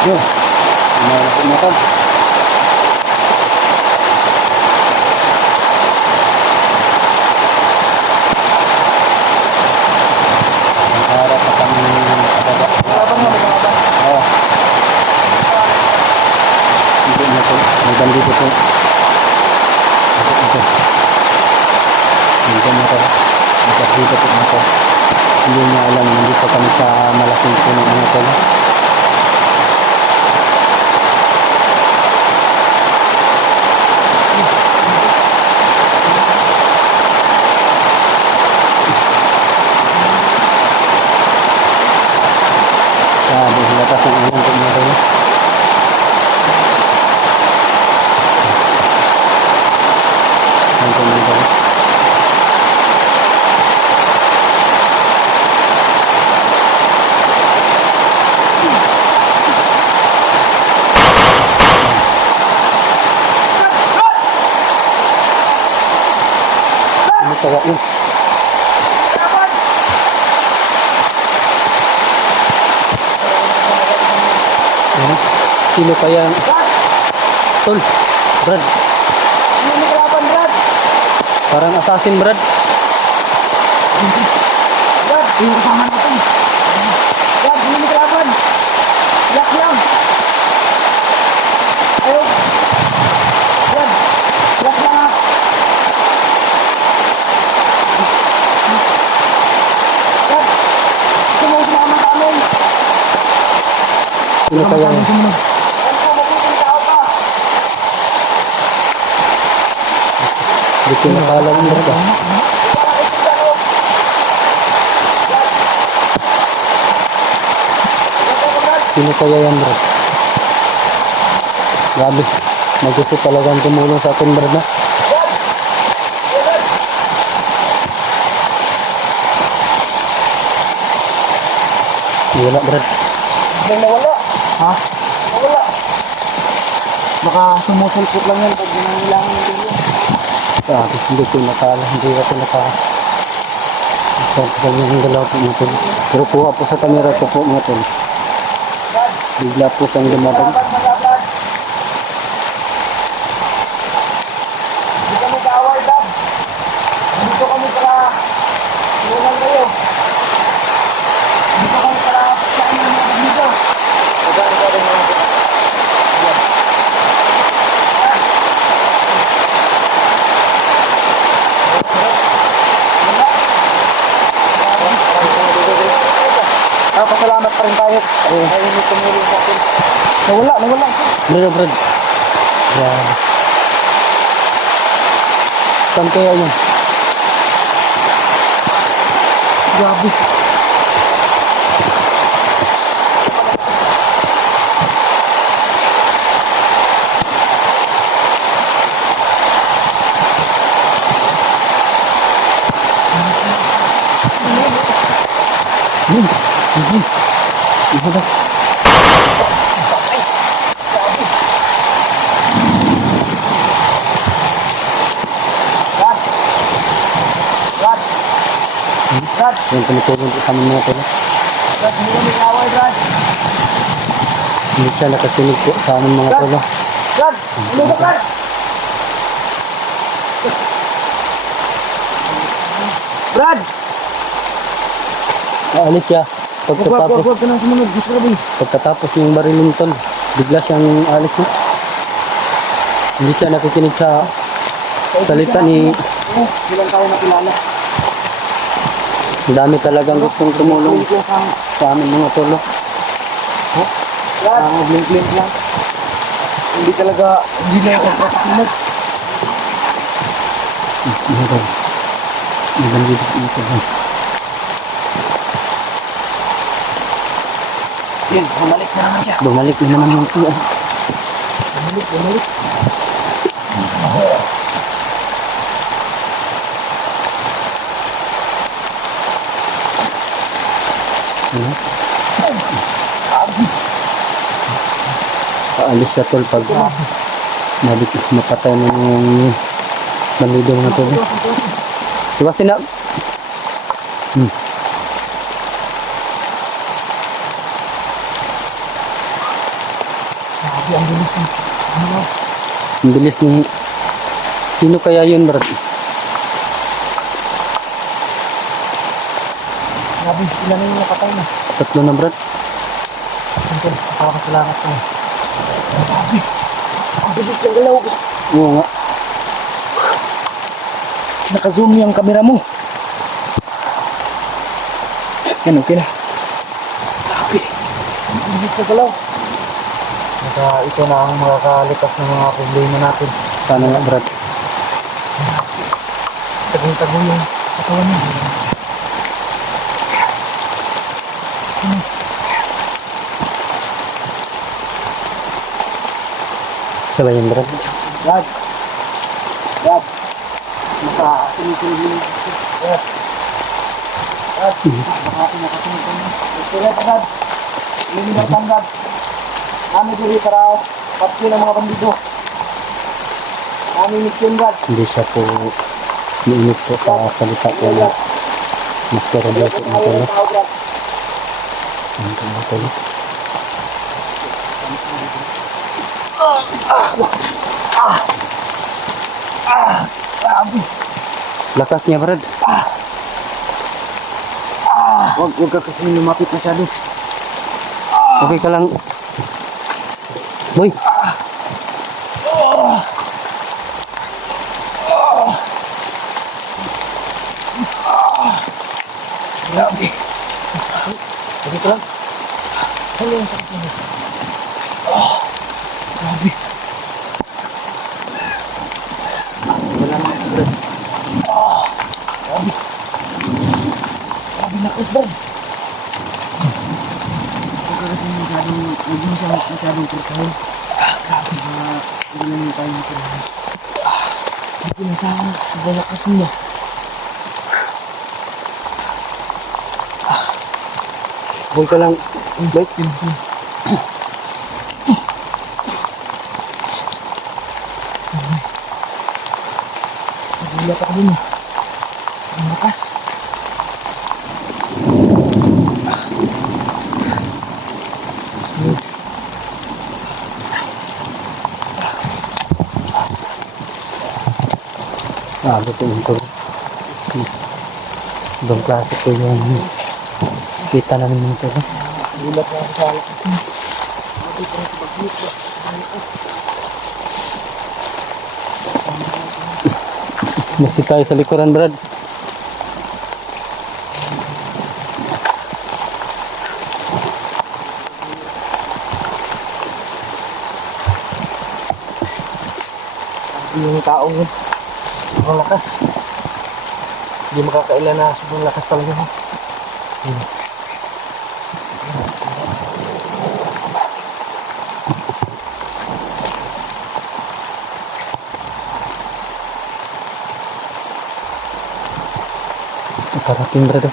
Yun. Malaki na to. Ang harap pa kami nakababa. Kalaban mo, may kalaban. Oo. Hindi na to. May bandito to. Ito. Hindi na to. Dito po na to. Hindi niya alam. Nandito kami sa malaking puno na to. Sabi, latas ang ulang po na to. Ang puno na to. Ano tawa yun? Ano? Sino pa yan? Tol, Brad. Hindi may kalaban, Brad. Parang assassin, Brad. Brad, yung kasama natin. Brad, hindi may kalaban. Yak lang. Ayaw. Brad, yak lang ha. Brad, sumunod sa amin. Sino pa yan? Sumunod. Yan po, mabuting tao pa. Hindi ko nakalam, Brad. Sino kaya yan, Brad? Grabe. Mag-gusto talagang tumulong sa atin, Brad, na? Wala, Brad. May nawala. Ha? Nawala. Baka sumusulpot lang yan pag ginangilangan ng ganyan. Grabe, hindi ko nakalam. Hindi ko nakalam. Sa kanyang galaw po mga tol. Pero kuha po sa kamera ko po mga tol. Bigla po siyang lumabag. Brad. Hindi kami kaaway, Brad. Dito kami para tulungan kayo. Dito kami para saan yung mga dito. Pasalamat pa rin tayo. Ay, hindi tumulong sa akin. Nawala. Brad, Brad. Grabe. Saan kaya yun? Grabe. Ibudas. Brad, Yung tumutulong po sa amin mga tol. Brad, hindi kami kaaway, Brad. Hindi siya nakakinig po sa amin mga tol. Brad, ano ba, Brad? Brad! Aalis siya. Pagkatapos, Huwag ka nang sumunod. Gusto ka ba? pagkatapos yung barilin tol, bigla siyang alis na. Hindi siya nakikinig sa salita ni... Bilang tayo nakilala. Ang dami talagang gustong tumulong sa amin mga tol. Brad, blink lang. Hindi talaga, hindi na yung pagkakakinig. Mga tol. Ang bandito mga tol. Yan, bumalik na naman siya. Bumalik na naman yung siya. Bumalik. Ano? Paalis siya tol pag mapatay na yung bandido mga tol. Iwasin na. Grabe, ang bilis ng ano. Ang bilis ni... Sino kaya yun, Brad? Grabe, ilan na yung napatay na. 3 na, Brad. Uncle, nakakasalamat ko. Grabe, ang bilis ng galaw. Oo nga. Naka-zoom yung camera mo. Yan, okay na. Grabe, ang bilis ng galaw. Ito na ang makakalipas ng mga problema natin. Sana nga, Brad. Tagong-tago yung katawan niya. Sabay yan, Brad. Brad. Brad. Maka-sinisunod yung gusto. Brad. Brad. Baka pinakasunod ko niya. Kaya pa, Brad. Hindi na tanggap. Kami diri para pati ng mga bandido. Kami mission, Brad. Hindi siya po niinit po sa salita po na Mr. Roberto Antolo. Antolo. Grabe. Lakas niya, Brad. Huwag ka kasi lumapit masyado. Okay ka lang. Boy. Grabe. Sige ko lang. Ano yung sakit mo? Grabe. Wala na, Brad. Grabe. Grabe na, Brad. Huwag ka kasi huwag mo siya masyadong kursahin. Grabe. Hindi lang yung tayo nito. Hindi ko na saan. Sobrang lakas mo na. Boy ka lang. Boy, pinsin. Nagulat ako dun eh. Ang lakas. Ito ito. Ibang klase po yung kita namin nito. Nagulat na ako sa lakas mo. Sabi ko sa baglit. Ang lakas. Masih tayo sa likuran, Brad. Yung taong yun. Ang lakas. Hindi makakailan na sobrang lakas talaga mo. Parating, Brad.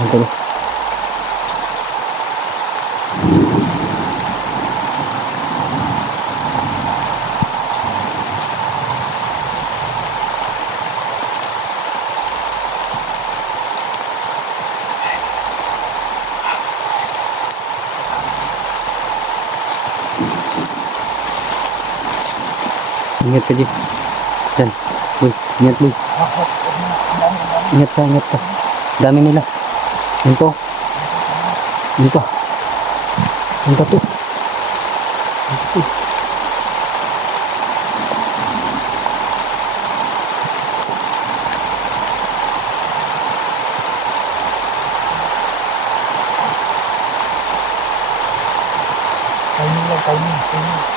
Ito. Ingat ka, Jim. Dan. Boy, ingat, boy. Ingat ka. Dami nila. Yan po. Yan pa. Yan pa to. Yan pa to. Timing.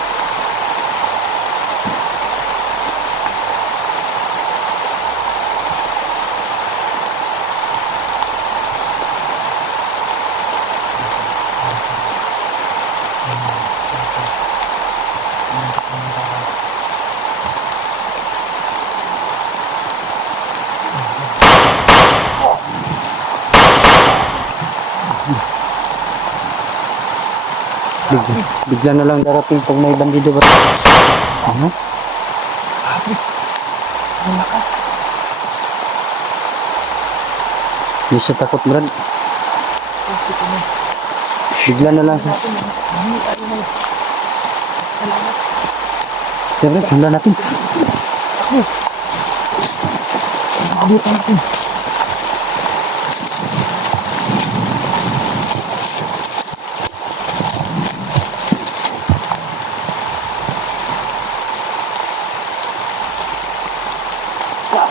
Bigla na lang darating pag may bandido ba? Ano? Ang lakas. Hindi siya takot, Brad. Bigla na lang siya. Salamat. Kaya Brad, hula natin. Abutan natin.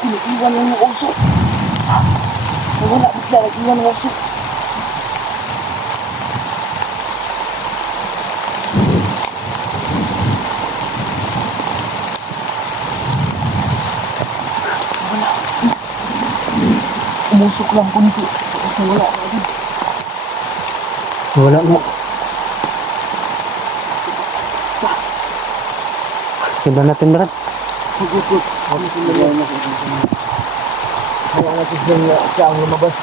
Iwan lang yung oso. Wala, bigla, iwan yung oso. Wala. Umusok lang kunti. Wala na agad. Wala mo. Kaya natin, Brad. Hugot. Kaya natin siya ang lumabas.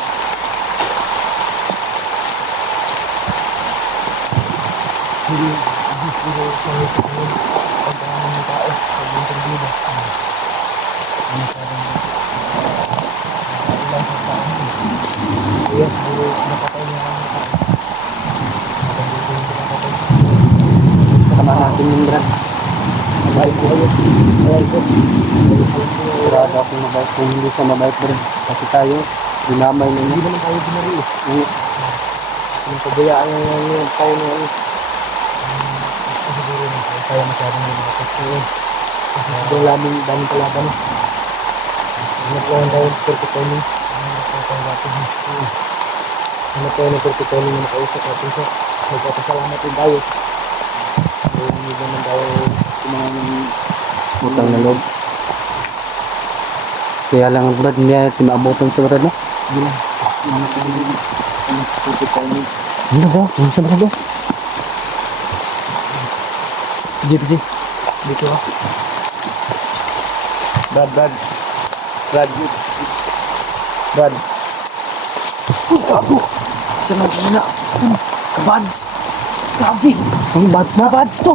Sama natin yung Brad. Sigurado akong mabait. Kung hindi siya mabait, Brad. Kasi tayo, dinamay na Hindi niya. naman tayo binari eh. Yung pabayaan yung tayo na ano. Siguro na tayo masyadong nilakakas ko eh. Kasi siguro daming kalaban eh. Hanap lang tayo ng perpetoning. Hanap tayo ng perpetoning na nakausap natin siya. Nagpapasalamat din tayo. Hindi naman tayo kumangang Utang na loob. Kaya lang, Brad, hindi natin maabutan sa Brad, no? Hindi lang. Hanap tayo ng perpetoning. Ano ba? Ano sa Brad, no? Sige. Dito ah. Brad. Uy, ako! Isa na gina. Kabads! Grabe! Ang bats na? Kabads to!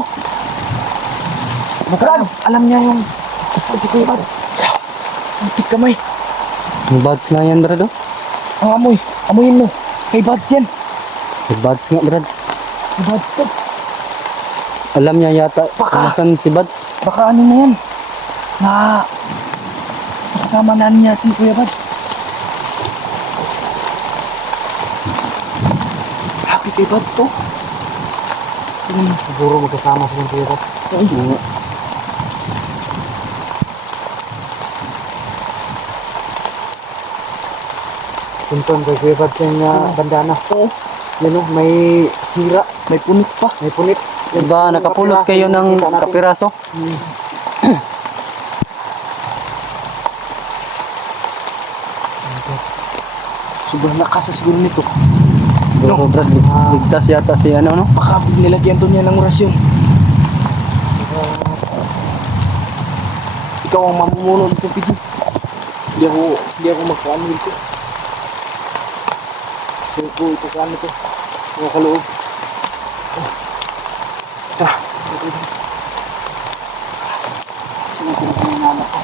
Brad! Alam niya yung... Saan si Kuya Bads? Ang pit kamay. Ang bats nga yan, Brad, no? Ang amoy. Amoyin mo. Kay Bads yan. Ang bats nga, Brad. Kay Bads to. Alam niya yata Baka. kung nasan si Bads. Baka ano na yan. Nakasama na niya si Kuya Bads. Happy kay Bads to. Siguro magkasama silang Kuya Bads. Oo. Punton kay Kuya Bads yung bandana. Oo. Yan o, may sira. May punit pa. May punit. Diba, nakapulot kayo ng kapiraso? Sobrang lakas sa siguro nito. Siguro, Brad, ligtas yata si ano, no? Baka nilagyan to niya ng orasyon. Ikaw ang mamumuno dito, Pidgey. Hindi ako magkaano dito. So, ito kaano to. Mga kaloob. Tara. Sinabi ko ng anak ko.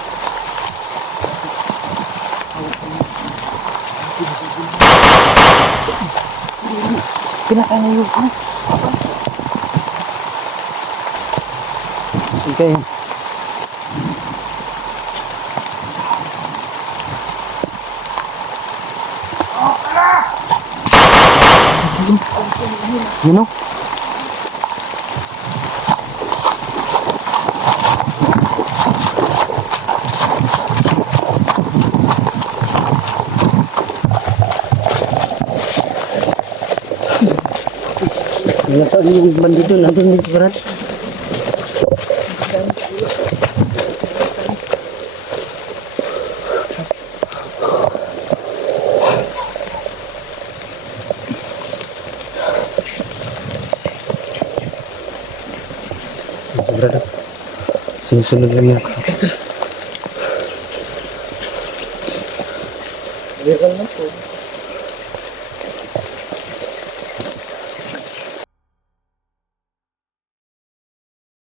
Pinatay na yung ano. Okay. You know? Nasaan yung bandido? Nandun din si Brad. Brad, sinusunod lang yan. Viral na po.